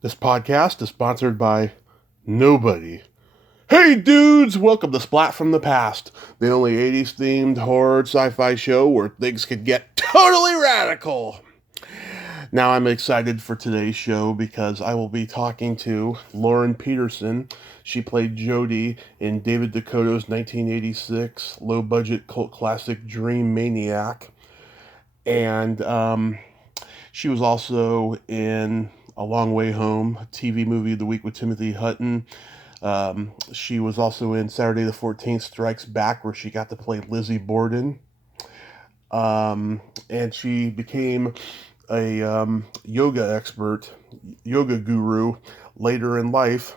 This podcast is sponsored by nobody. Hey dudes, welcome to Splat from the Past, the only 80s themed horror sci-fi show where things could get totally radical. Now I'm excited for today's show because I will be talking to Lauren Peterson. She played Jodie in David Dakota's 1986 low-budget cult classic Dreamaniac. And she was also in A Long Way Home, a TV movie of the week with Timothy Hutton. She was also in Saturday the 14th Strikes Back, where she got to play Lizzie Borden. And she became a yoga expert, yoga guru later in life.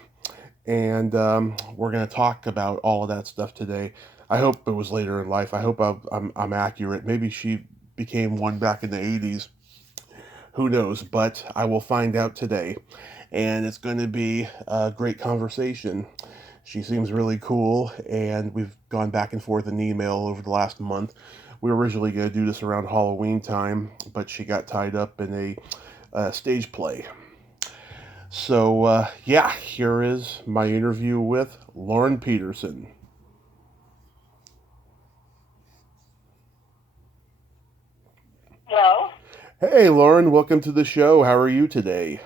And we're going to talk about all of that stuff today. I hope it was later in life. I hope I'm accurate. Maybe she became one back in the 80s. Who knows? But I will find out today. And it's going to be a great conversation. She seems really cool, and we've gone back and forth in email over the last month. We were originally going to do this around Halloween time, but she got tied up in a stage play. So, yeah, here is my interview with Lauren Peterson. Hello. Hey, Lauren, welcome to the show. How are you today?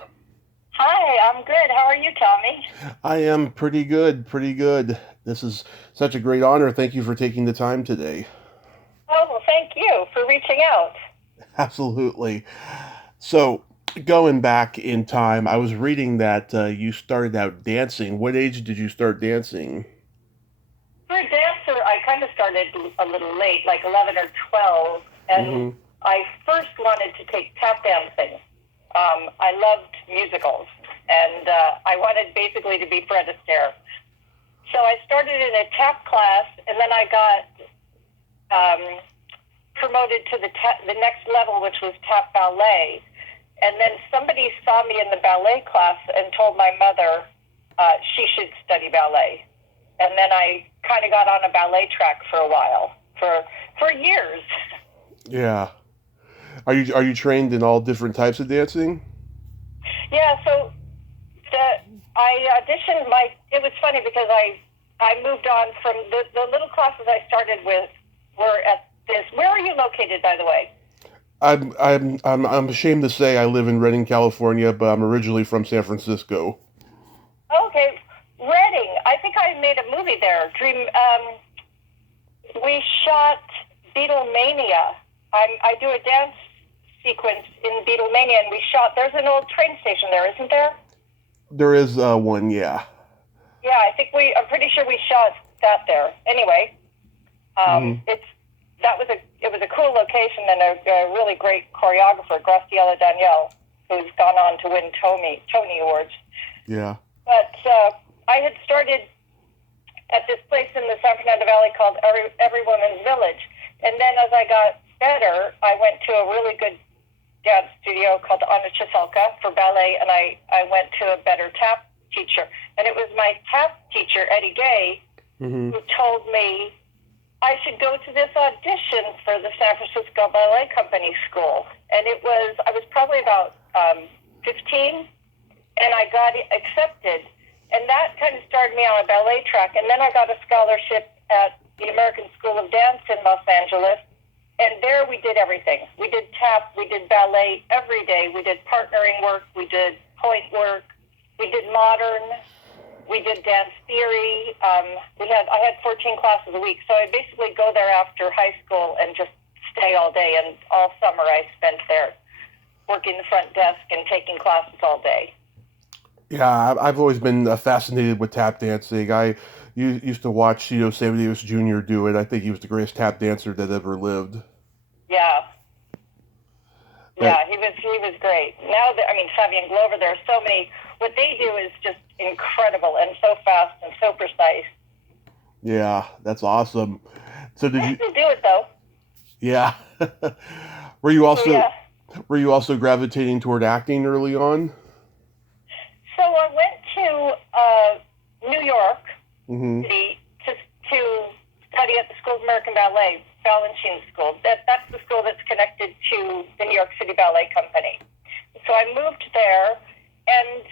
Hi, I'm good. How are you, Tommy? I am pretty good, pretty good. This is such a great honor. Thank you for taking the time today. Oh, well, thank you for reaching out. Absolutely. So, going back in time, I was reading that you started out dancing. What age did you start dancing? For a dancer, I kind of started a little late, like 11 or 12, and Mm-hmm. I first wanted to take tap dancing. I loved musicals, and I wanted basically to be Fred Astaire. So I started in a tap class, and then I got promoted to the next level, which was tap ballet. And then somebody saw me in the ballet class and told my mother she should study ballet. And then I kind of got on a ballet track for a while, for years. Yeah. Are you trained in all different types of dancing? Yeah, so I auditioned it was funny because I moved on from the little classes I started with were at this. Where are you located, by the way? I'm ashamed to say I live in Redding, California, but I'm originally from San Francisco. Okay, Reading. I think I made a movie there. We shot Beetle Mania. I do a dance sequence in Beetle Mania, and we shot. There's an old train station there, isn't there? There is one, yeah. Yeah, I'm pretty sure we shot that there. Anyway, Hmm. it was a cool location and a really great choreographer, Graciela Danielle, who's gone on to win Tony Awards. Yeah. But I had started at this place in the San Fernando Valley called Every Woman's Village. And then as I got better, I went to a really good dance studio called Anna Chiselka for ballet, and I went to a better tap teacher. And it was my tap teacher, Eddie Gay, Hmm. who told me I should go to this audition for the San Francisco Ballet Company School. And I was probably about 15, and I got accepted. And that kind of started me on a ballet track. And then I got a scholarship at the American School of Dance in Los Angeles. And there we did everything. We did tap, we did ballet every day. We did partnering work, we did point work, we did modern, we did dance theory. I had 14 classes a week. So I basically go there after high school and just stay all day. And all summer I spent there working the front desk and taking classes all day. Yeah, I've always been fascinated with tap dancing. I used to watch Sammy Davis Jr. do it. I think he was the greatest tap dancer that ever lived. Yeah. But Yeah, he was great. Now that Fabian Glover, there are so many. What they do is just incredible and so fast and so precise. yeah, that's awesome. So did I you? still do it though. Yeah. were you So also yeah. were you also gravitating toward acting early on? So I went to New York Mm-hmm. City to study at the School of American Ballet, Balanchine School. That's the school that's connected to the New York City Ballet Company. So I moved there, and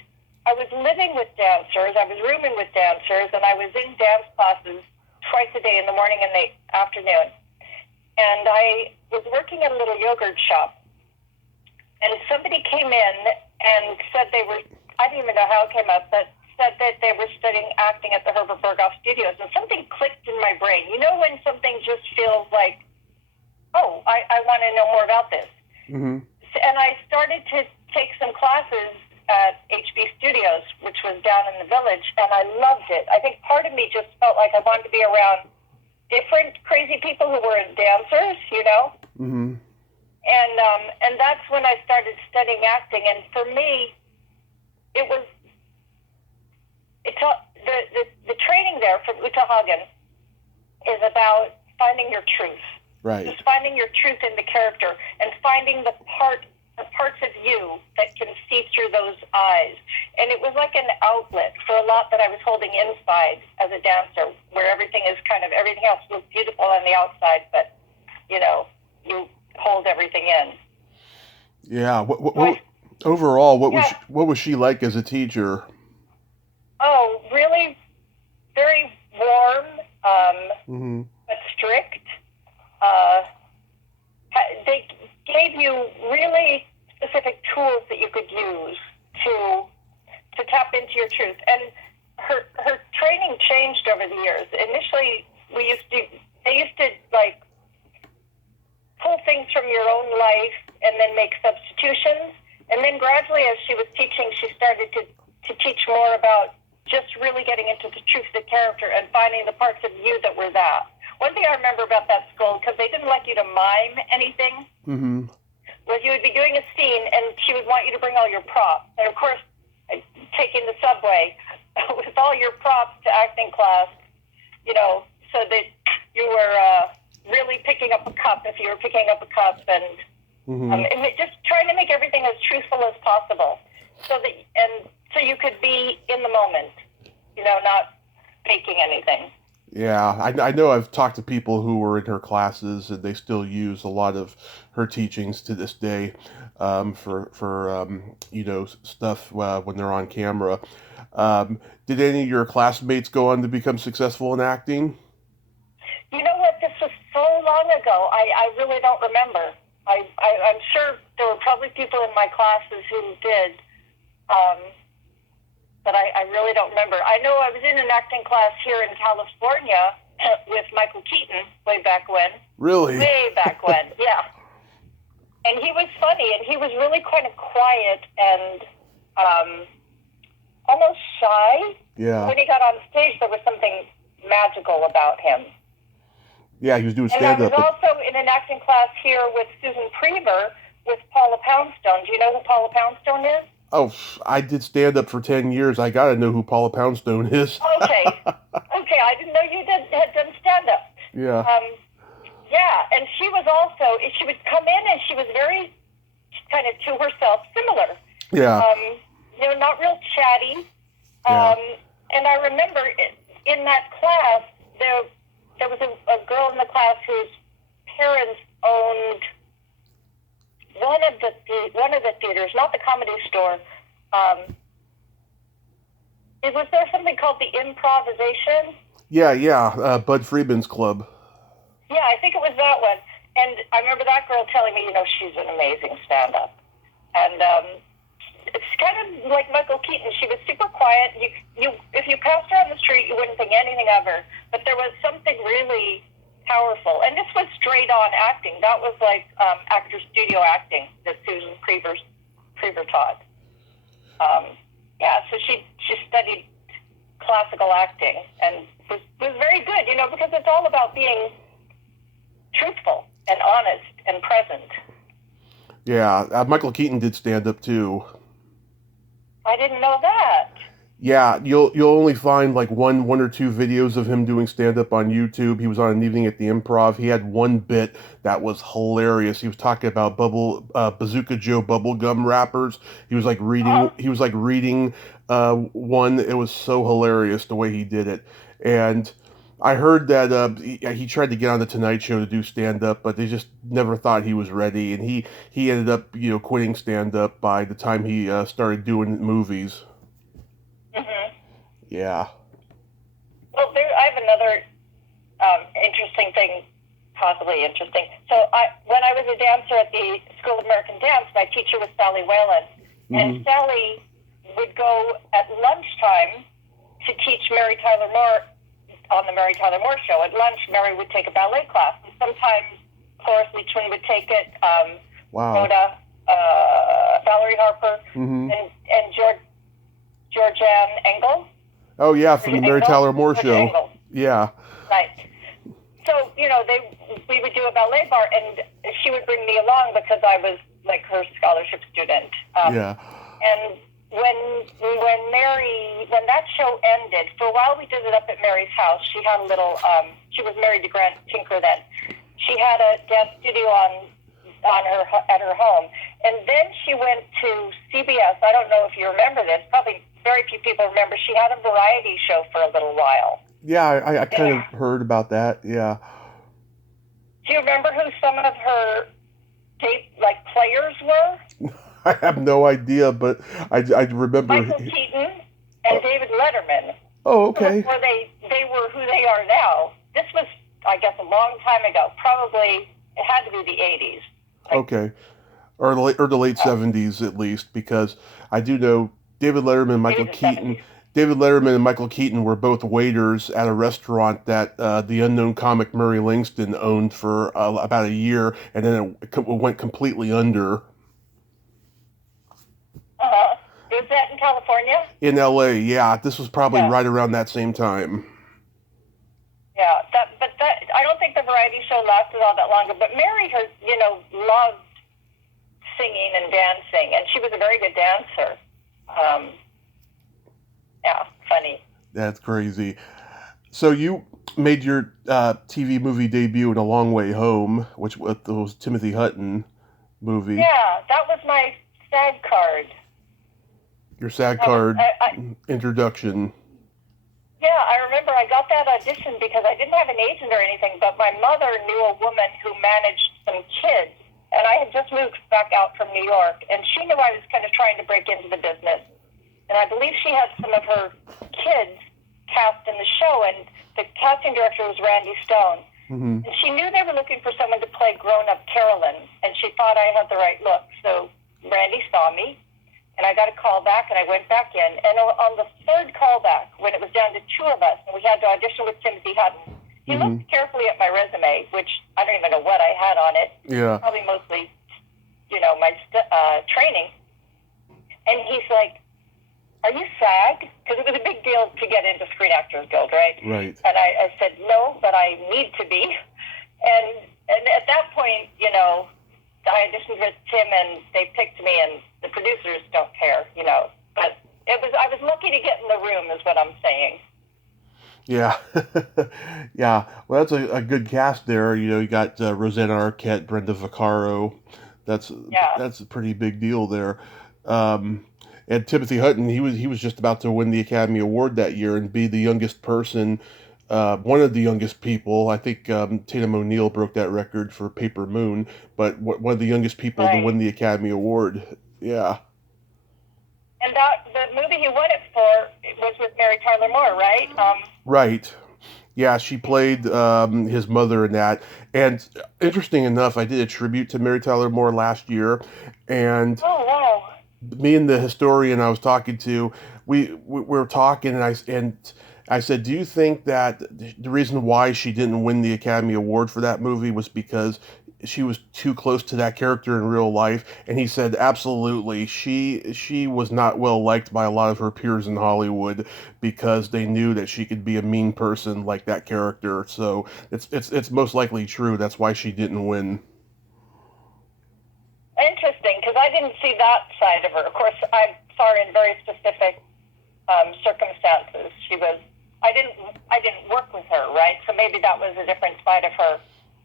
living with dancers. I was rooming with dancers, and I was in dance classes twice a day, in the morning and the afternoon. And I was working at a little yogurt shop, and somebody came in and said they were, I didn't even know how it came up, but said that they were studying acting at the Herbert Berghoff Studios, and something clicked in my brain. You know when something just feels like, oh, I want to know more about this. Mm-hmm. And I started to take some classes at HB Studios, which was down in the Village, and I loved it. I think part of me just felt like I wanted to be around different crazy people who were dancers, you know? Mm-hmm. And that's when I started studying acting, and for me, it was, the training there from Uta Hagen is about finding your truth. Right. Just finding your truth in the character and finding the parts of you that can see through those eyes. And it was like an outlet for a lot that I was holding inside as a dancer, where everything else looks beautiful on the outside, but, you know, you hold everything in. Yeah. Overall, what was she like as a teacher? Oh, really very warm, Mm-hmm. but strict. They gave you really specific tools that you could use to tap into your truth. And her training changed over the years. Initially, they used to like pull things from your own life and then make substitutions. And then gradually, as she was teaching, she started to teach more about just really getting into the truth of the character and finding the parts of you that were that. One thing I remember about that school, because they didn't like you to mime anything, Mm-hmm. was you would be doing a scene and she would want you to bring all your props. And of course, taking the subway with all your props to acting class, you know, so that you were really picking up a cup if you were picking up a cup, and just trying to make everything as truthful as possible, so you could be in the moment, you know, not faking anything. Yeah, I know I've talked to people who were in her classes, and they still use a lot of her teachings to this day for stuff when they're on camera. Did any of your classmates go on to become successful in acting? You know what? This was so long ago. I really don't remember. I'm sure there were probably people in my classes who did, but I really don't remember. I know I was in an acting class here in California with Michael Keaton way back when. Really? Way back when, yeah. And he was funny, and he was really kind of quiet and almost shy. Yeah. When he got on stage, there was something magical about him. Yeah, he was doing stand-up. And I was also in an acting class here with Susan Prever with Paula Poundstone. Do you know who Paula Poundstone is? Oh, I did stand-up for 10 years. I gotta know who Paula Poundstone is. Okay. I didn't know you had done stand-up. Yeah. And she would come in and she was very kind of to herself, similar. Yeah. Not real chatty. Yeah. And I remember in that class, there was a girl in the class whose parents owned one of the theaters, not the Comedy Store. Was there something called the Improvisation? Yeah. Bud Friedman's club. Yeah, I think it was that one. And I remember that girl telling me, she's an amazing stand-up. And it's kind of like Michael Keaton. She was super quiet. If you passed her on the street, you wouldn't think anything of her. But there was something really powerful. And this was straight-on acting. That was like actor studio acting that Susan Prever taught. So she studied classical acting and was very good, because it's all about being truthful and honest and present. Yeah, Michael Keaton did stand-up too. I didn't know that. Yeah, you'll only find like one or two videos of him doing stand-up on YouTube. He was on an evening at the Improv. He had one bit that was hilarious. He was talking about Bazooka Joe bubblegum wrappers. He was like reading. He was like reading one. It was so hilarious the way he did it. And I heard that he tried to get on the Tonight Show to do stand-up, but they just never thought he was ready. And he ended up quitting stand-up by the time he started doing movies. Mm-hmm. Yeah. Well, I have another interesting thing, possibly interesting. So when I was a dancer at the School of American Dance, my teacher was Sally Whalen. And Sally would go at lunchtime to teach Mary Tyler Moore on the Mary Tyler Moore Show. At lunch, Mary would take a ballet class. And sometimes Cloris Leachman would take it, Wow. Rhoda, Valerie Harper, and Georgianne Engel. Oh, yeah, from the Mary Tyler Moore Show. Engel. Yeah. Right. So, we would do a ballet bar, and she would bring me along because I was like her scholarship student. Yeah. And when that show ended, for a while we did it up at Mary's house. She had a little, she was married to Grant Tinker then. She had a dance studio at her home. And then she went to CBS. I don't know if you remember this. Probably very few people remember. She had a variety show for a little while. Yeah, I kind of heard about that. Yeah. Do you remember who some of her players were? I have no idea, but I remember Michael Keaton and David Letterman. Oh, okay. Before they were who they are now. This was, I guess, a long time ago. Probably it had to be the 80s. Okay, or the late 70s at least, because I do know David Letterman and Michael Keaton. 70s. David Letterman and Michael Keaton were both waiters at a restaurant that the unknown comic Murray Langston owned for about a year, and then it went completely under. Was that in California? In L.A., yeah. This was probably right around that same time. Yeah, but I don't think the variety show lasted all that long. But Mary has, loved singing and dancing, and she was a very good dancer. Yeah, funny. That's crazy. So you made your TV movie debut in A Long Way Home, which was Timothy Hutton movie. Yeah, that was my SAG card. Your SAG card introduction. Yeah, I remember I got that audition because I didn't have an agent or anything, but my mother knew a woman who managed some kids, and I had just moved back out from New York, and she knew I was kind of trying to break into the business. And I believe she had some of her kids cast in the show, and the casting director was Randy Stone. And she knew they were looking for someone to play grown-up Carolyn, and she thought I had the right look. So Randy saw me, and I got a call back, and I went back in. And on the third callback, when it was down to two of us, and we had to audition with Timothy Hutton, he looked carefully at my resume, which I don't even know what I had on it. Yeah. Probably mostly, my training. And he's like, "Are you SAG?" Because it was a big deal to get into Screen Actors Guild, right? Right. And I said, "No, but I need to be." And at that point, I auditioned with Tim, and they picked me, and the producers don't care, But I was lucky to get in the room, is what I'm saying. Yeah. Yeah. Well, that's a good cast there. You got Rosanna Arquette, Brenda Vaccaro. That's a pretty big deal there. And Timothy Hutton, he was just about to win the Academy Award that year and be the youngest person, one of the youngest people. I think Tatum O'Neal broke that record for Paper Moon, but one of the youngest people to win the Academy Award. Yeah. And the movie he won it for was with Mary Tyler Moore, right? Right. Yeah, she played his mother in that. And interesting enough, I did a tribute to Mary Tyler Moore last year, and oh wow. Me and the historian I was talking to, we were talking, and I said, "Do you think that the reason why she didn't win the Academy Award for that movie was because she was too close to that character in real life?" And he said, "Absolutely. She was not well liked by a lot of her peers in Hollywood because they knew that she could be a mean person like that character. So it's most likely true. That's why she didn't win." Interesting, because I didn't see that side of her. Of course, I saw her in very specific circumstances. I didn't work with her, right? So maybe that was a different side of her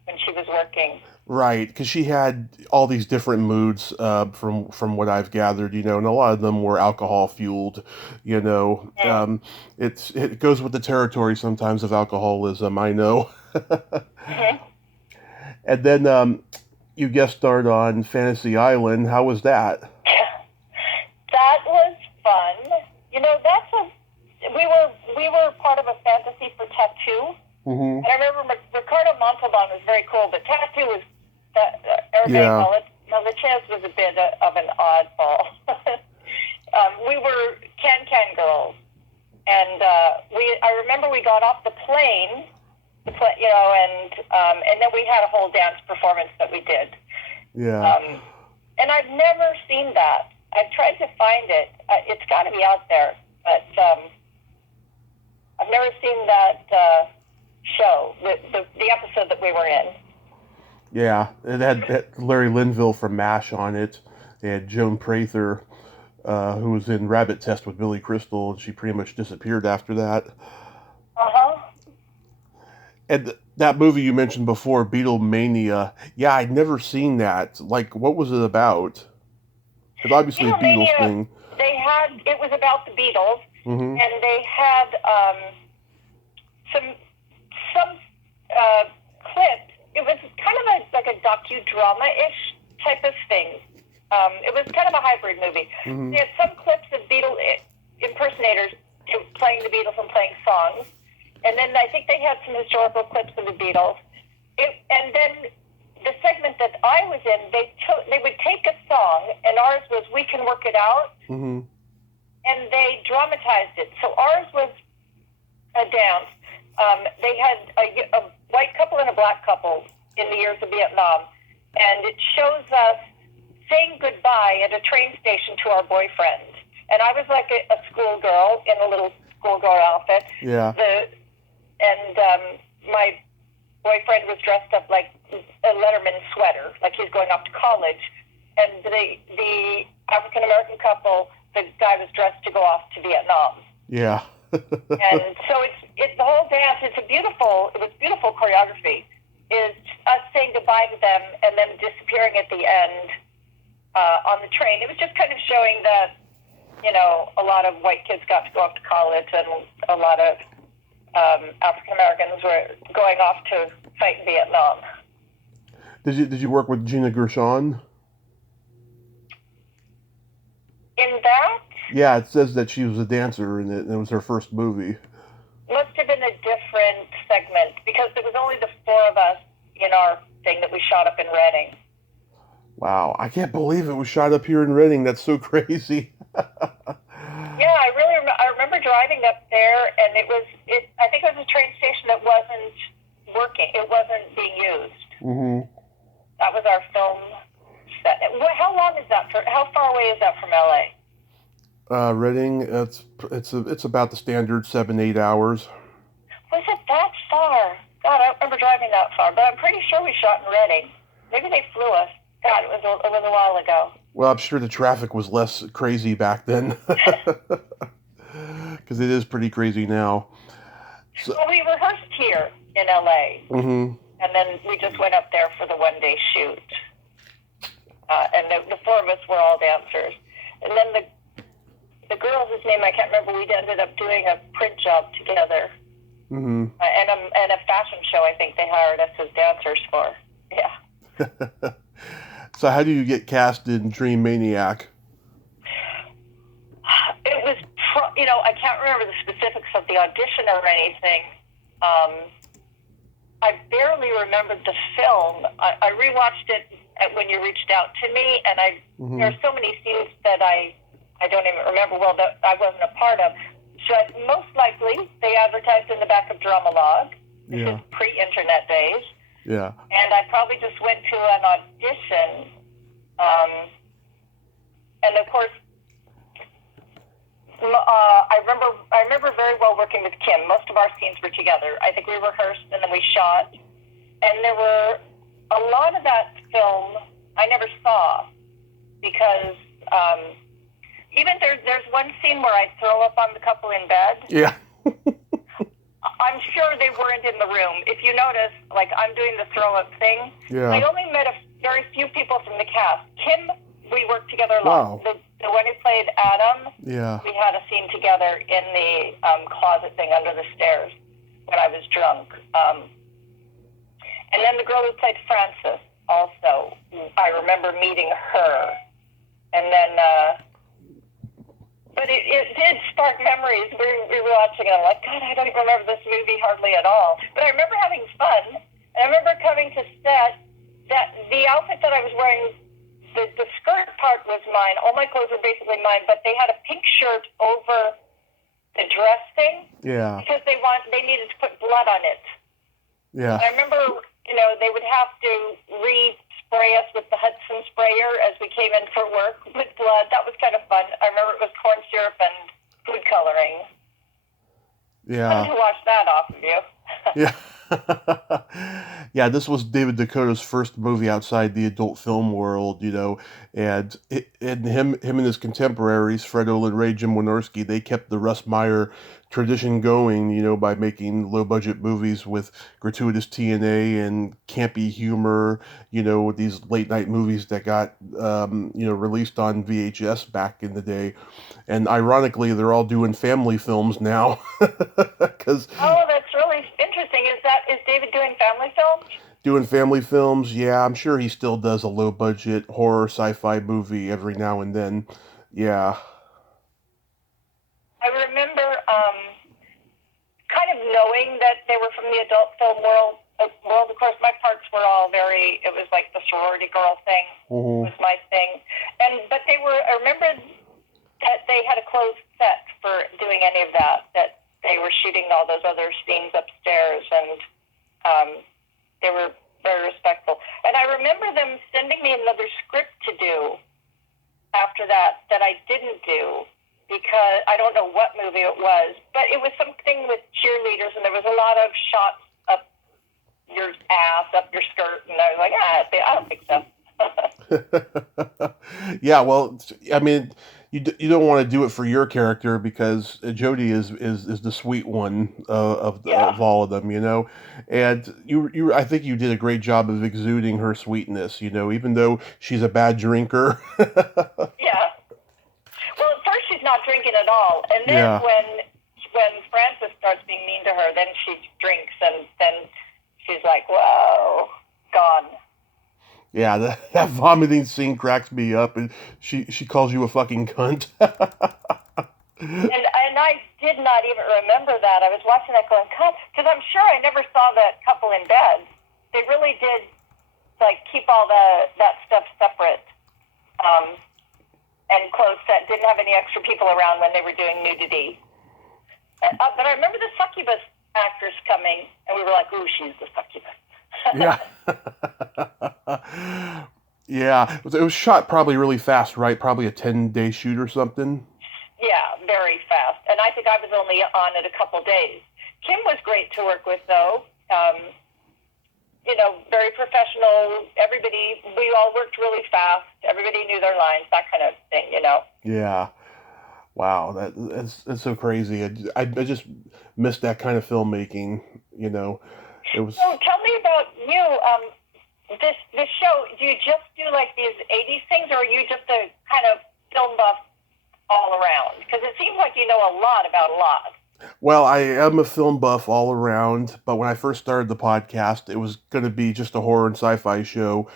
when she was working. Right, because she had all these different moods from what I've gathered, and a lot of them were alcohol fueled. It goes with the territory sometimes of alcoholism. I know. And then you guest starred on Fantasy Island. How was that? That was fun. we were part of a fantasy for Tattoo. Mm-hmm. And I remember Ricardo Montalban was very cool, but Tattoo was Hervé Yeah. Melchez was a bit of an oddball. We were Can girls, and I remember we got off the plane, and then we had a whole dance performance that we did. Yeah. And I've never seen that. I've tried to find it. It's got to be out there, but I've never seen that show, the episode that we were in. Yeah, it had Larry Linville from MASH on it. They had Joan Prather, who was in Rabbit Test with Billy Crystal, and she pretty much disappeared after that. Uh-huh. And that movie you mentioned before, Beetle Mania, yeah, I'd never seen that. Like, what was it about? Because obviously a Beatles thing. It was about the Beatles, Mm-hmm. and they had some clips. It was kind of like a docudrama-ish type of thing. It was kind of a hybrid movie. Mm-hmm. They had some clips of Beatle impersonators playing the Beatles and playing songs. And then I think they had some historical clips of the Beatles. And then the segment that I was in, they would take a song, and ours was "We Can Work It Out," Mm-hmm. and they dramatized it. So ours was a dance. They had a white couple and a black couple in the years of Vietnam, and it shows us saying goodbye at a train station to our boyfriend. And I was like a schoolgirl in a little schoolgirl outfit. Yeah. My boyfriend was dressed up like a Letterman sweater, like he's going off to college. And the African American couple, the guy was dressed to go off to Vietnam. Yeah. And so it's the whole dance. It was beautiful choreography. Is us saying goodbye to them and then disappearing at the end on the train. It was just kind of showing that, a lot of white kids got to go off to college, and a lot of African Americans were going off to fight in Vietnam. Did you work with Gina Gershon? In that? Yeah, it says that she was a dancer in it, and it was her first movie. Must have been a different segment, because there was only the four of us in our thing that we shot up in Reading. Wow, I can't believe it was shot up here in Reading. That's so crazy. Yeah, I remember driving up there, and I think it was a train station that wasn't working. It wasn't being used. Mm-hmm. That was our film set. How long is that? How far away is that from LA? Reading, it's about the standard 7-8 hours. Was it that far? God, I don't remember driving that far, but I'm pretty sure we shot in Reading. Maybe they flew us. God, it was a while ago. Well, I'm sure the traffic was less crazy back then, because it is pretty crazy now. So, well, we rehearsed here in LA, mm-hmm. and then we just went up there for the one-day shoot. And the four of us were all dancers. And then the girl whose name I can't remember, we ended up doing a print job together. Mm-hmm. And a fashion show, I think they hired us as dancers for. Yeah. So how do you get cast in Dreamaniac? It was, I can't remember the specifics of the audition or anything. I barely remembered the film. I rewatched it when you reached out to me, and Mm-hmm. there are so many scenes that I don't even remember well that I wasn't a part of. So most likely, they advertised in the back of Dramalog. This is pre-internet days. Yeah. And I probably just went to an audition. And of course, I remember very well working with Kim. Most of our scenes were together. I think we rehearsed and then we shot. And there were a lot of that film I never saw, because even there's one scene where I throw up on the couple in bed. Yeah. I'm sure they weren't in the room. If you notice, like, I'm doing the throw-up thing. Yeah. I only met a very few people from the cast. Kim, we worked together a lot. Wow. The one who played Adam, Yeah. we had a scene together in the closet thing under the stairs when I was drunk. And then the girl who played Frances, also, I remember meeting her. And then, but it did spark memories. We were watching it. I'm like, God, I don't even remember this movie hardly at all. But I remember having fun. And I remember coming to set that the outfit that I was wearing, the skirt part was mine. All my clothes were basically mine, but they had a pink shirt over the dress thing. Yeah. Because they needed to put blood on it. Yeah. I remember, they would have to spray us with the Hutton sprayer as we came in for work with blood. That was kind of fun. I remember it was corn syrup and food coloring. Yeah. Fun to wash that off of you. Yeah. Yeah, this was David Dakota's first movie outside the adult film world, and him and his contemporaries, Fred Olen, Ray, Jim Wynorski, they kept the Russ Meyer tradition going, by making low-budget movies with gratuitous TNA and campy humor, with these late-night movies that got, released on VHS back in the day. And ironically, they're all doing family films now. Oh, that's really interesting. Is David doing family films? Doing family films, yeah. I'm sure he still does a low-budget horror sci-fi movie every now and then. Yeah. I remember kind of knowing that they were from the adult film world. Of course, my parts were all it was like the sorority girl thing was my thing. But I remember that they had a closed set for doing any of that they were shooting all those other scenes upstairs, and they were very respectful. And I remember them sending me another script to do after that I didn't do, because I don't know what movie it was, but it was something with cheerleaders, and there was a lot of shots up your ass, up your skirt, and I was like, I don't think so. Yeah, well, I mean, you don't want to do it for your character, because Jodie is the sweet one of all of them, and you I think you did a great job of exuding her sweetness, even though she's a bad drinker. Yeah. Well, at first she's not drinking at all, and then when Frances starts being mean to her, then she drinks, and then she's like, "Whoa, gone." Yeah, that vomiting scene cracks me up, and she calls you a fucking cunt. and I did not even remember that. I was watching that going, "Cunt," because I'm sure I never saw that couple in bed. They really did keep all that stuff separate. And closed set, didn't have any extra people around when they were doing nudity. But I remember the succubus actress coming, and we were like, "Ooh, she's the succubus." Yeah. Yeah. It was shot probably really fast, right? Probably a 10-day shoot or something. Yeah, very fast. And I think I was only on it a couple days. Kim was great to work with, though. Very professional. We all worked really fast. Everybody knew their lines, that kind of thing, Yeah. Wow, that's so crazy. I just missed that kind of filmmaking, It was. So tell me about you. This show, do you just do these 80s things, or are you just a kind of film buff all around? Because it seems like you know a lot about a lot. Well, I am a film buff all around, but when I first started the podcast, it was going to be just a horror and sci-fi show,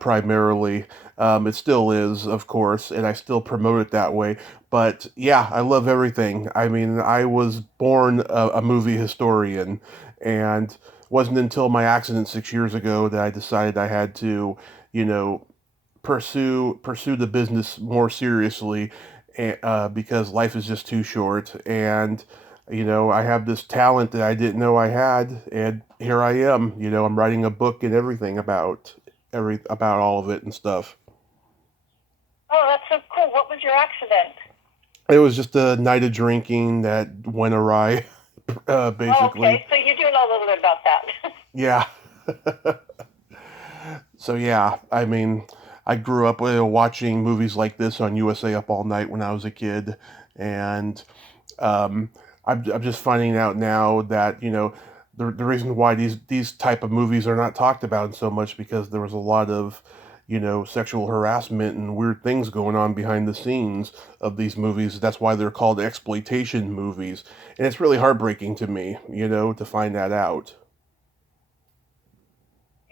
primarily. It still is, of course, and I still promote it that way. But yeah, I love everything. I mean, I was born a movie historian, and it wasn't until my accident 6 years ago that I decided I had to, pursue the business more seriously, because life is just too short. And I have this talent that I didn't know I had, and here I am. I'm writing a book and everything about all of it and stuff. Oh, that's so cool. What was your accident? It was just a night of drinking that went awry, basically. Oh, okay, so you do know a little bit about that. Yeah. So yeah, I mean, I grew up watching movies like this on USA Up All Night when I was a kid, and I'm just finding out now that the reason why these type of movies are not talked about so much, because there was a lot of sexual harassment and weird things going on behind the scenes of these movies. That's why they're called exploitation movies, and it's really heartbreaking to me, to find that out.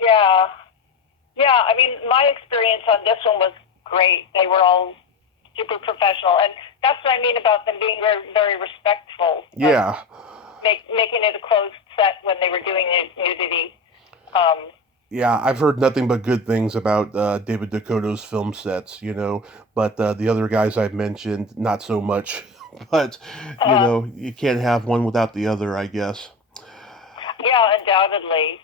Yeah. Yeah, I mean, my experience on this one was great. They were all super professional. And that's what I mean about them being very, very respectful. Yeah. Making it a closed set when they were doing nudity. Yeah, I've heard nothing but good things about David Dakota's film sets, but the other guys I've mentioned, not so much. But, you can't have one without the other, I guess. Yeah, undoubtedly.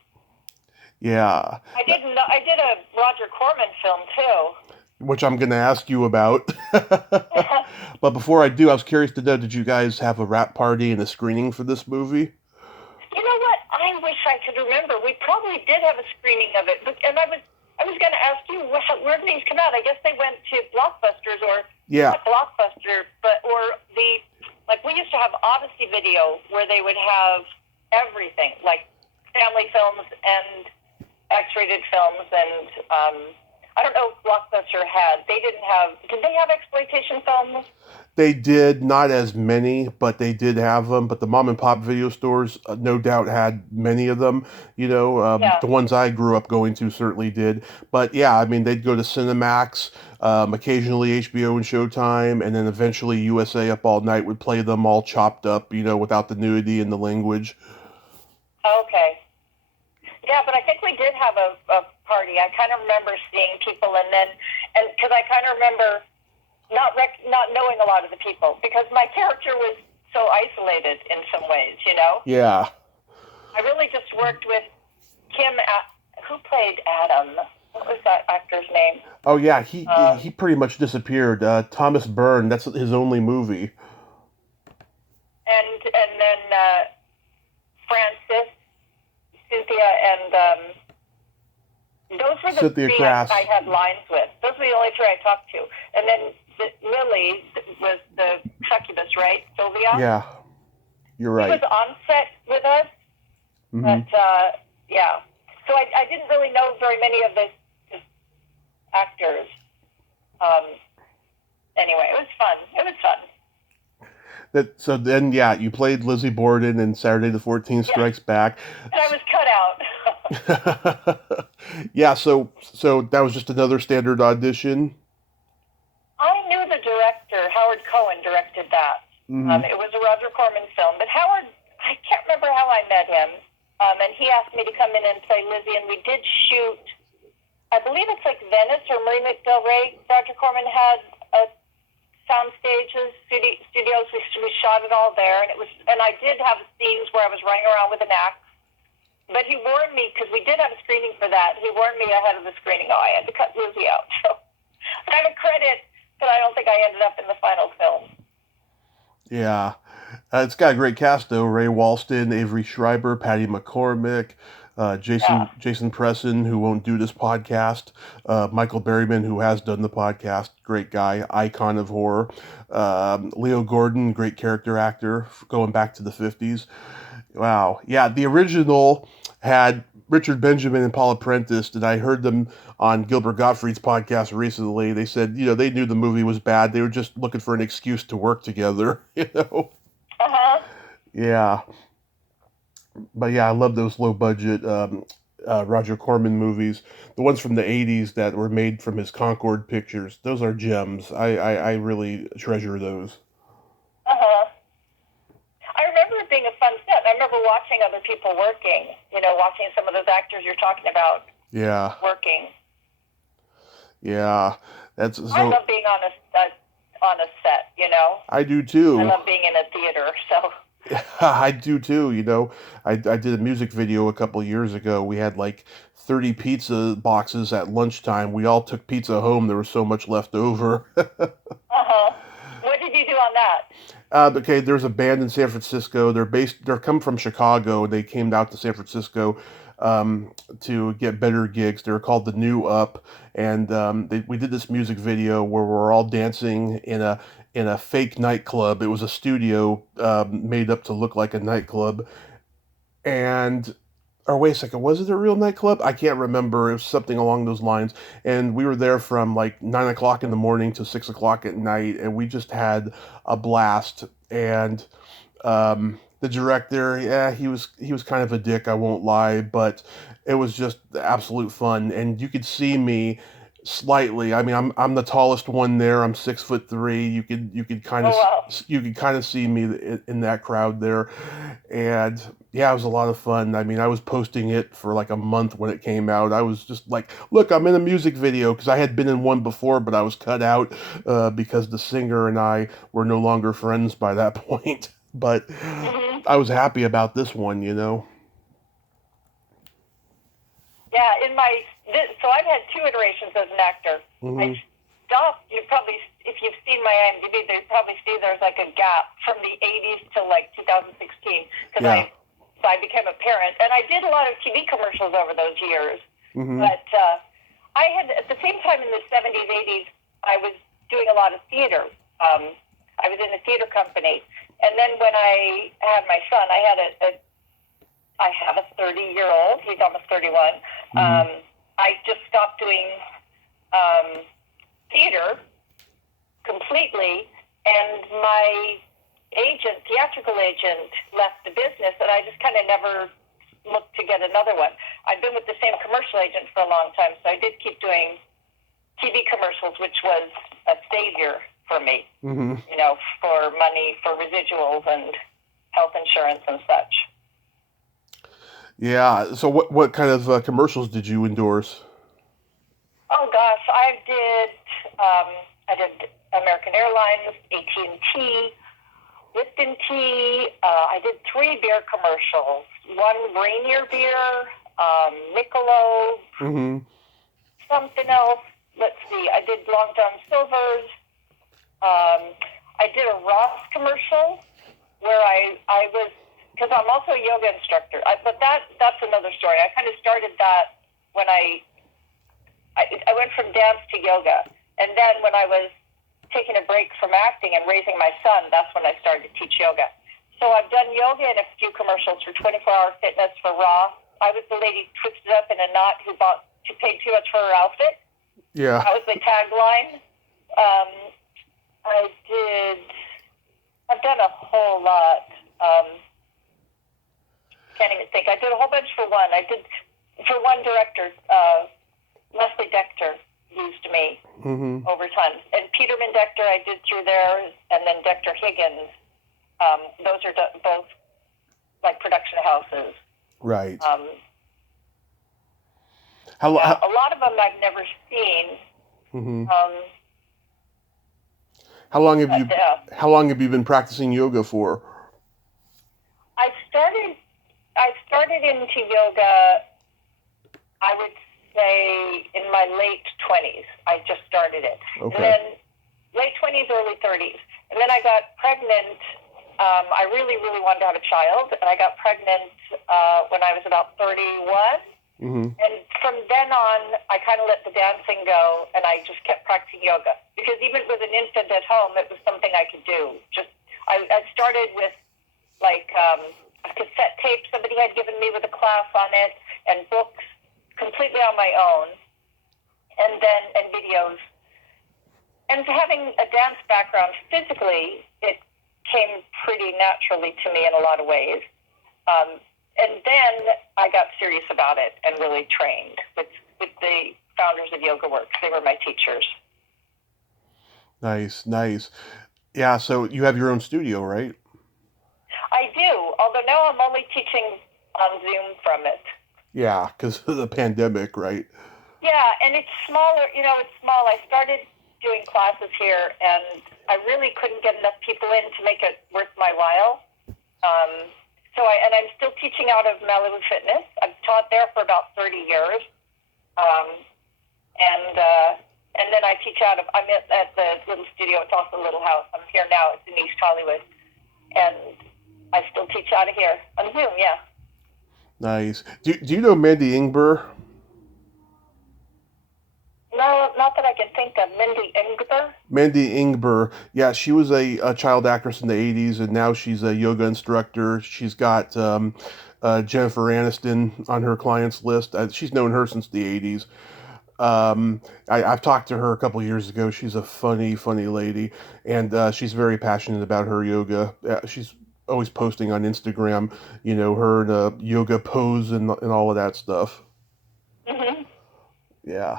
Yeah. I did a Roger Corman film too. Which I'm going to ask you about. But before I do, I was curious to know, did you guys have a wrap party and a screening for this movie? You know what? I wish I could remember. We probably did have a screening of it, and I was going to ask you where did these come out? I guess they went to Blockbusters or Yeah. not Blockbuster, or we used to have Odyssey Video where they would have everything like family films and X-rated films, and I don't know if Blockbuster had. They didn't have. Did they have exploitation films? They did, not as many, but they did have them. But the mom and pop video stores, no doubt, had many of them. Yeah. The ones I grew up going to certainly did. But yeah, I mean, they'd go to Cinemax, occasionally HBO and Showtime, and then eventually USA Up All Night would play them all chopped up, without the nudity and the language. Okay. Yeah, but I think we did have a party. I kind of remember seeing people, and because I kind of remember not knowing a lot of the people because my character was so isolated in some ways, Yeah. I really just worked with Kim, who played Adam. What was that actor's name? Oh yeah, he pretty much disappeared. Thomas Byrne, that's his only movie. And then Francis, Cynthia, and those were the Cynthia three Crass. I had lines with. Those were the only three I talked to. And then Lily was the succubus, right? Sylvia? Yeah, you're right. She was on set with us, Mm-hmm. but yeah. So I didn't really know very many of the actors. Anyway, it was fun. It was fun. So then, yeah, you played Lizzie Borden in Saturday the 14th Strikes Back. And I was cut out. Yeah, so that was just another standard audition. I knew the director, Howard Cohen, directed that. Mm-hmm. It was a Roger Corman film, but Howard, I can't remember how I met him, and he asked me to come in and play Lizzie, and we did shoot, I believe it's like Venice or Marina Del Rey. Roger Corman had sound stages, studios. We shot it all there, and I did have scenes where I was running around with an axe, but he warned me, because we did have a screening for that, he warned me ahead of the screening, I had to cut Lizzie out, so I have a credit, but I don't think I ended up in the final film. Yeah. It's got a great cast, though. Ray Walston, Avery Schreiber, Patty McCormick, Jason Presson, who won't do this podcast, Michael Berryman, who has done the podcast, great guy, icon of horror, Leo Gordon, great character actor, going back to the 50s. Wow. Yeah, the original had Richard Benjamin and Paula Prentice, and I heard them on Gilbert Gottfried's podcast recently. They said, they knew the movie was bad. They were just looking for an excuse to work together, Uh-huh. Yeah. But yeah, I love those low budget Roger Corman movies. The ones from the 80s that were made from his Concord pictures. Those are gems. I really treasure those. Uh-huh. I remember it being a fun set. I remember watching other people working, watching some of those actors you're talking about working. Yeah. I love being on a set, I do too. I love being in a theater, so. I do too, I did a music video a couple of years ago. We had like 30 pizza boxes at lunchtime. We all took pizza home. There was so much left over. Uh-huh. What did you do on that? Okay, there's a band in San Francisco. They're come from Chicago. They came out to San Francisco to get better gigs. They're called the New Up, and we did this music video where we're all dancing in a fake nightclub. It was a studio made up to look like a nightclub, or wait a second, was it a real nightclub? I can't remember. It was something along those lines. And we were there from like 9 o'clock in the morning to 6 o'clock at night, and we just had a blast. And the director, yeah, he was kind of a dick, I won't lie, but it was just absolute fun. And you could see me Slightly. I mean, I'm the tallest one there. I'm 6'3". Oh, wow. You could kind of see me in that crowd there, and yeah, it was a lot of fun. I mean, I was posting it for like a month when it came out. I was just like, look, I'm in a music video because I had been in one before, but I was cut out because the singer and I were no longer friends by that point. But Hmm. I was happy about this one, you know. Yeah, so I've had two iterations as an actor. I Hmm. stopped. You probably, if you've seen my IMDb, they probably see there's like a gap from the '80s to like 2016 because Yeah. I became a parent, and I did a lot of TV commercials over those years. Hmm. But I had at the same time in the '70s, '80s, I was doing a lot of theater. I was in a theater company, and then when I had my son, I have a 30-year-old. He's almost 31. Hmm. I just stopped doing um, theater completely, and my theatrical agent, left the business, and I just kind of never looked to get another one. I've been with the same commercial agent for a long time, so I did keep doing TV commercials, which was a savior for me, Hmm. for money, for residuals and health insurance and such. Yeah. So what kind of commercials did you endorse? Oh gosh, I did American Airlines, AT&T, Lipton Tea. I did 3 beer commercials. One Rainier beer, Michelob, Hmm. something else. Let's see. I did Long John Silver's. I did a Ross commercial where I was, because I'm also a yoga instructor. But that's another story. I kind of started that when I went from dance to yoga, and then when I was taking a break from acting and raising my son, that's when I started to teach yoga. So I've done yoga in a few commercials for 24-hour fitness for Raw. I was the lady twisted up in a knot who paid too much for her outfit. Yeah. That was the tagline. Um, I've done a whole lot. Can't even think. I did a whole bunch for one. I did for one director, Leslie Decter used me Hmm. over time. And Peterman Decter I did through there, and then Decter Higgins. Those are both like production houses. Right. Um, How, yeah, how a lot of them I've never seen. hmm Um, how long but how long have you been practicing yoga for? I started I started into yoga, I would say, in my late 20s. I just started it. And Okay. then late 20s, early 30s. And then I got pregnant. I really, really wanted to have a child, and I got pregnant when I was about 31. Hmm. And from then on, I kind of let the dancing go, and I just kept practicing yoga. Because even with an infant at home, it was something I could do. I started with like a cassette tape somebody had given me with a class on it, and books completely on my own, and videos. And having a dance background physically, it came pretty naturally to me in a lot of ways. And then I got serious about it and really trained with the founders of Yoga Works. They were my teachers. Nice, nice. Yeah, so you have your own studio, right? I do, although now I'm only teaching on Zoom from it. Yeah, because of the pandemic, right? Yeah, and it's smaller. It's small. I started doing classes here, and I really couldn't get enough people in to make it worth my while. I'm still teaching out of Malibu Fitness. I've taught there for about 30 years. Um, and then I teach I'm at the little studio. It's also a little house. I'm here now. It's in East Hollywood. And I still teach out of here on Zoom, yeah. Nice. Do you know Mandy Ingber? No, not that I can think of. Mindy Ingber? Mandy Ingber, yeah, she was a child actress in the 80s, and now she's a yoga instructor. She's got Jennifer Aniston on her clients list. She's known her since the 80s. I've talked to her a couple years ago. She's a funny, funny lady, and she's very passionate about her yoga. She's always posting on Instagram, her in a yoga pose and all of that stuff. Mm-hmm. Yeah.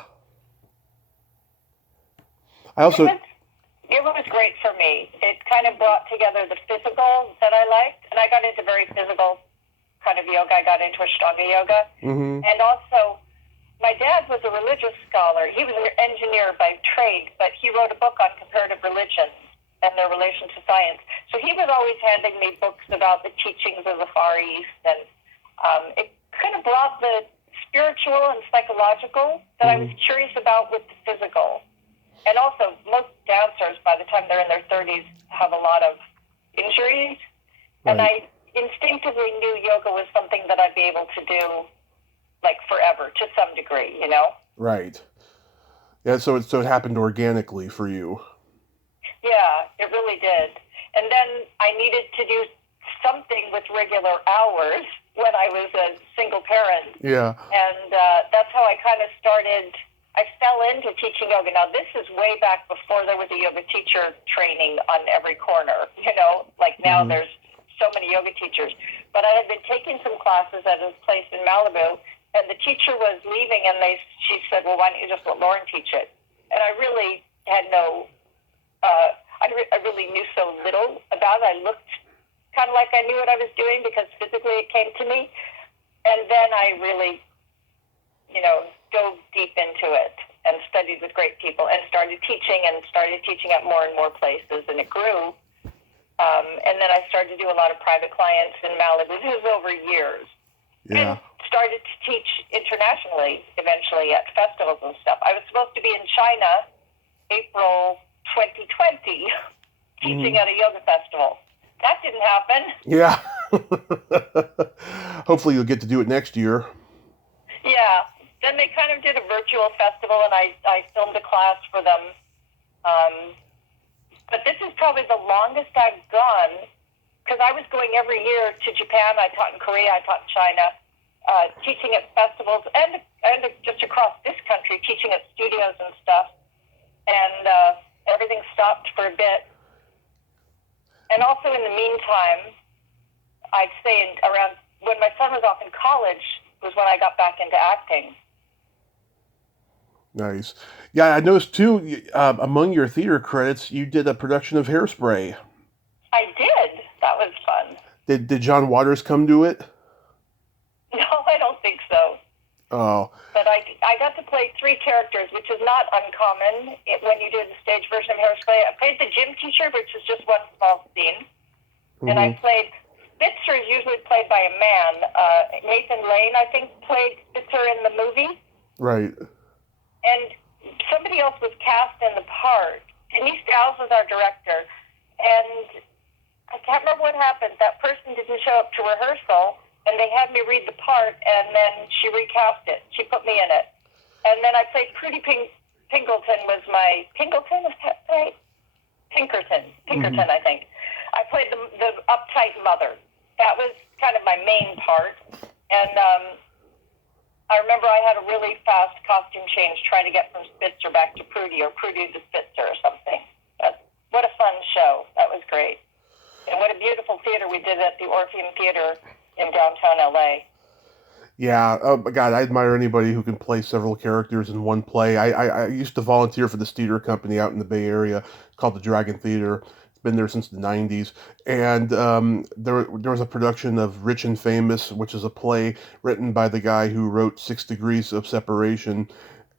I also, It was great for me. It kind of brought together the physical that I liked, and I got into very physical kind of yoga. I got into Ashtanga yoga. mm-hmm. And also, my dad was a religious scholar. He was an engineer by trade, but he wrote a book on comparative religions and their relation to science. So he was always handing me books about the teachings of the Far East, and it kind of brought the spiritual and psychological that I was curious about with the physical. And also, most dancers, by the time they're in their 30s, have a lot of injuries. Right. And I instinctively knew yoga was something that I'd be able to do, like, forever, to some degree, you know? Right. Yeah, so it happened organically for you. Yeah, it really did. And then I needed to do something with regular hours when I was a single parent. Yeah. And that's how I kind of started. I fell into teaching yoga. Now, this is way back before there was a yoga teacher training on every corner, you know? Like now there's so many yoga teachers. But I had been taking some classes at a place in Malibu, and the teacher was leaving, and she said, well, why don't you just let Lauren teach it? And I really had no, I really knew so little about it. I looked kind of like I knew what I was doing because physically it came to me. And then I really, you know, dove deep into it and studied with great people and started teaching at more and more places, and it grew. And then I started to do a lot of private clients in Malibu. This was over years. Yeah. And started to teach internationally eventually at festivals and stuff. I was supposed to be in China April 2020 teaching at a yoga festival. That didn't happen. Yeah. Hopefully you'll get to do it next year. Yeah. Then they kind of did a virtual festival, and I filmed a class for them. But this is probably the longest I've gone, because I was going every year to Japan. I taught in Korea. I taught in China, teaching at festivals, and just across this country, teaching at studios and stuff. And everything stopped for a bit. And also in the meantime, I'd say around when my son was off in college was when I got back into acting. Nice. Yeah, I noticed too, among your theater credits, you did a production of Hairspray. I did. That was fun. Did John Waters come to it? No, I don't think so. Oh. But I got to play 3 characters, which is not uncommon when you do the stage version of Hairspray. I played the gym teacher, which is just one small scene. And I played, Spitzer is usually played by a man. Nathan Lane, I think, played Spitzer in the movie. Right. And somebody else was cast in the part. Denise Dowles was our director. And I can't remember what happened. That person didn't show up to rehearsal, and they had me read the part, and then she recast it. She put me in it. And then I played Prudy Pingleton was my... Pingleton, is that right? Pinkerton, I think. I played the uptight mother. That was kind of my main part. And I remember I had a really fast costume change trying to get from Spitzer back to Prudy, or Prudy to Spitzer or something. But what a fun show. That was great. And what a beautiful theater we did at the Orpheum Theater in downtown LA. Yeah, oh my God, I admire anybody who can play several characters in one play. I used to volunteer for this theater company out in the Bay Area called the Dragon Theater. It's been there since the 90s. And there was a production of Rich and Famous, which is a play written by the guy who wrote 6 Degrees of Separation.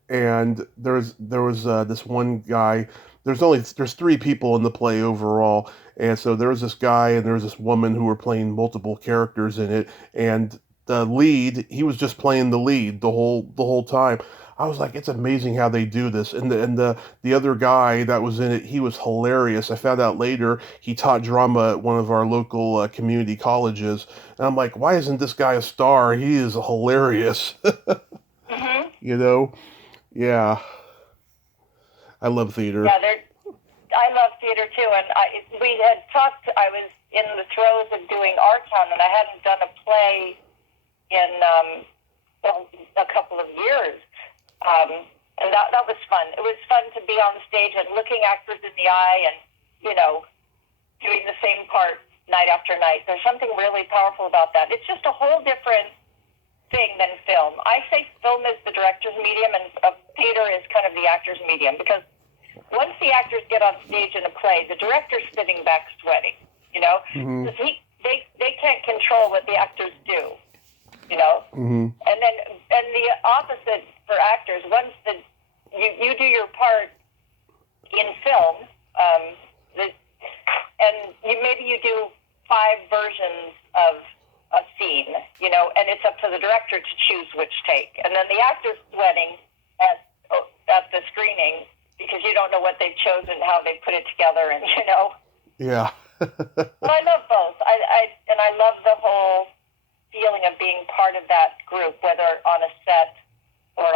And there was this one guy. There's 3 people in the play overall, and so there was this guy and there was this woman who were playing multiple characters in it, and the lead, he was just playing the lead the whole time. I was like, it's amazing how they do this. And the other guy that was in it, he was hilarious. I found out later he taught drama at one of our local community colleges, and I'm like, why isn't this guy a star? He is hilarious. You know, yeah. I love theater. Yeah, I love theater too. And we had talked, I was in the throes of doing Our Town, and I hadn't done a play in a couple of years. And that was fun. It was fun to be on stage and looking actors in the eye and, you know, doing the same part night after night. There's something really powerful about that. It's just a whole different thing than film. I say film is the director's medium, and theater is kind of the actor's medium, because once the actors get on stage in a play, the director's sitting back sweating, you know, Mm-hmm. because they can't control what the actors do, you know. Mm-hmm. And the opposite for actors, once you do your part in film, and maybe you do 5 versions of a scene, you know, and it's up to the director to choose which take. And then the actor's sweating at the screening because you don't know what they've chosen, how they put it together, and, you know. Yeah. But I love both. I love the whole feeling of being part of that group, whether on a set or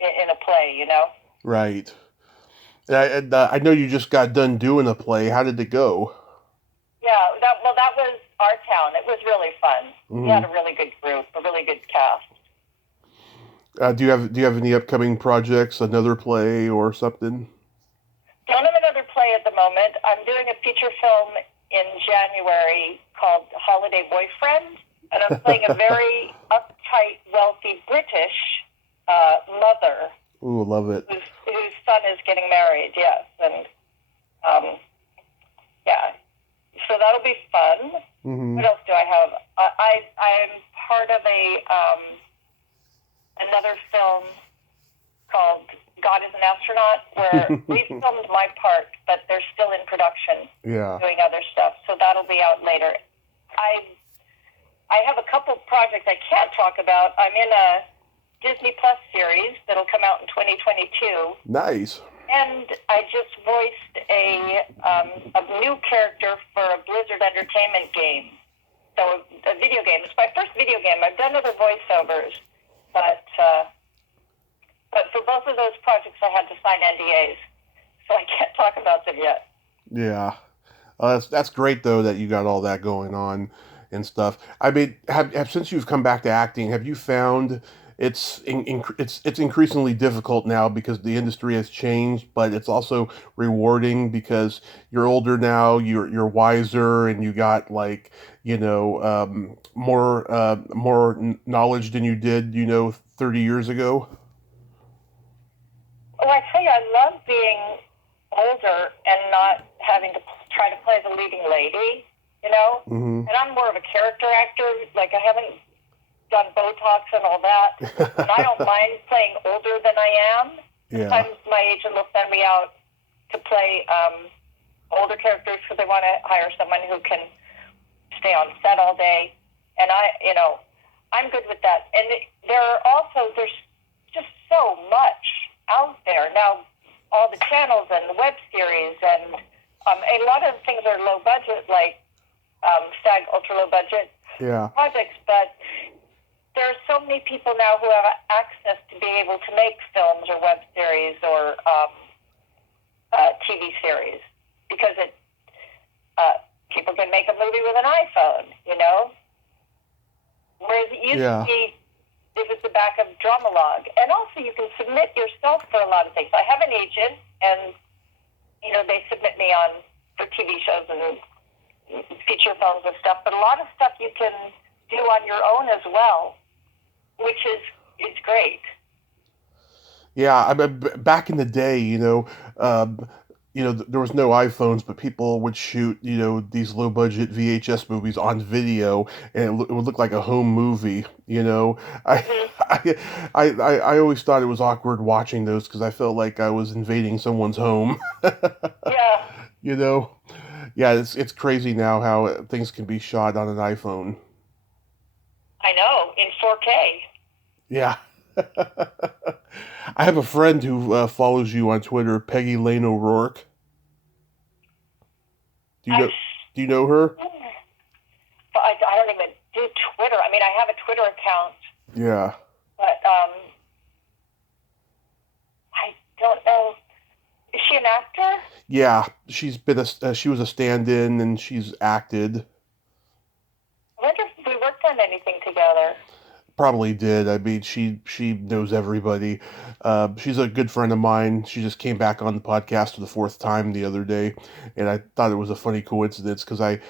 in a play, you know. Right. I know you just got done doing a play. How did it go? Yeah, that was our town. It was really fun. We had a really good group, a really good cast. Do you have any upcoming projects, another play or something? Don't have another play at the moment. I'm doing a feature film in January called Holiday Boyfriend, and I'm playing a very uptight, wealthy British mother. Ooh, love it. Whose son is getting married, yes. And, yeah. So that'll be fun. Mm-hmm. What else do I have? I'm part of another film called God is an Astronaut, where we filmed my part, but they're still in production, doing other stuff. So that'll be out later. I have a couple projects I can't talk about. I'm in a Disney Plus series that'll come out in 2022. Nice. And I just voiced a new character for a Blizzard Entertainment game. So a video game. It's my first video game. I've done other voiceovers, but for both of those projects, I had to sign NDAs, so I can't talk about them yet. Yeah, that's great though that you got all that going on and stuff. I mean, have since you've come back to acting, have you found it's increasingly difficult now because the industry has changed, but it's also rewarding because you're older now, you're wiser, and you got like more knowledge than you did 30 years ago. Well, I tell you, I love being older and not having to try to play the leading lady, you know? Mm-hmm. And I'm more of a character actor. Like, I haven't done Botox and all that. And I don't mind playing older than I am. Yeah. Sometimes my agent will send me out to play older characters because they want to hire someone who can stay on set all day. And I'm good with that. And there's just so much out there now, all the channels and the web series, and a lot of things are low budget, like SAG ultra low budget projects, but there are so many people now who have access to be able to make films or web series or TV series, because people can make a movie with an iPhone, you know, whereas it used to be it was the back of Dramalog. And also you can submit yourself for a lot of things. I have an agent, and, they submit me for TV shows and feature films and stuff, but a lot of stuff you can do on your own as well, which is great. Yeah, I mean, back in the day, there was no iPhones, but people would shoot, these low budget VHS movies on video, and it would look like a home movie. I always thought it was awkward watching those because I felt like I was invading someone's home. Yeah. Yeah, it's crazy now how things can be shot on an iPhone. I know, in 4K. Yeah. I have a friend who follows you on Twitter, Peggy Lane O'Rourke. Do you know her? I don't even do Twitter. I mean, I have a Twitter account. Yeah. But I don't know. Is she an actor? Yeah, she's been she was a stand-in and she's acted. I wonder if we worked on anything together. Probably did. I mean, she knows everybody. She's a good friend of mine. She just came back on the podcast for the 4th time the other day, and I thought it was a funny coincidence because I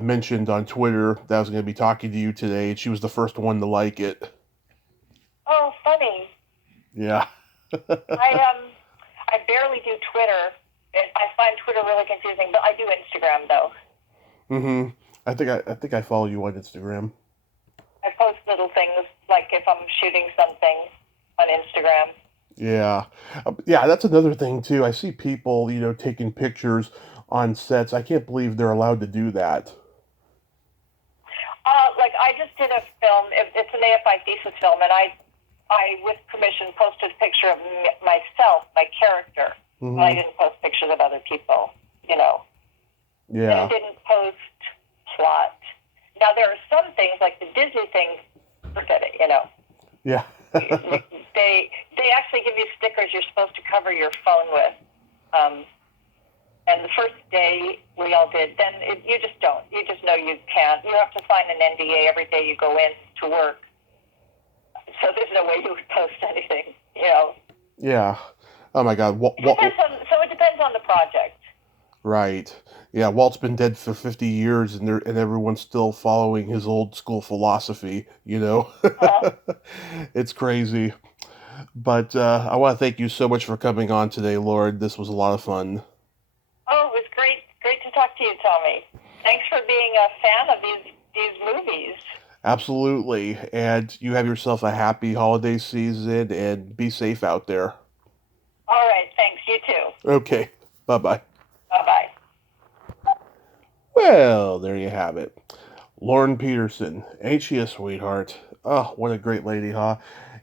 mentioned on Twitter that I was going to be talking to you today, and she was the first one to like it. Oh, funny. Yeah. I I barely do Twitter. I find Twitter really confusing, but I do Instagram though. Mm-hmm. I think I follow you on Instagram. I post little things like if I'm shooting something on Instagram. Yeah. Yeah, that's another thing too. I see people, taking pictures on sets. I can't believe they're allowed to do that. Like I just did a film. It's an AFI thesis film, and I with permission posted a picture of myself, my character. But I Mm-hmm. didn't post pictures of other people, And I Yeah. didn't post plot. Now there are some things like the Disney thing. Forget it. Yeah. They actually give you stickers you're supposed to cover your phone with. And the first day we all did, then you just don't. You just know you can't. You have to sign an NDA every day you go in to work. So there's no way you would post anything. Yeah. Oh my God. So it depends on the project. Right. Yeah, Walt's been dead for 50 years and everyone's still following his old school philosophy. Uh, It's crazy. But I want to thank you so much for coming on today, Lord. This was a lot of fun. it was great to talk to you, Tommy. Thanks for being a fan of these movies. Absolutely. And you have yourself a happy holiday season and be safe out there. All right, thanks. You too. Okay. Bye-bye. Bye-bye. Well, there you have it. Lauren Peterson. Ain't she a sweetheart? Oh, what a great lady, huh?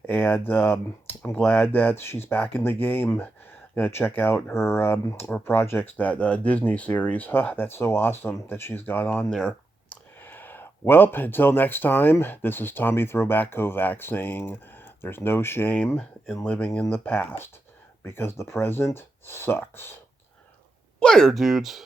And I'm glad that she's back in the game. Gonna check out her projects, that Disney series. Huh, that's so awesome that she's got on there. Well, until next time, this is Tommy Throwback Kovac saying there's no shame in living in the past because the present sucks. Later, dudes.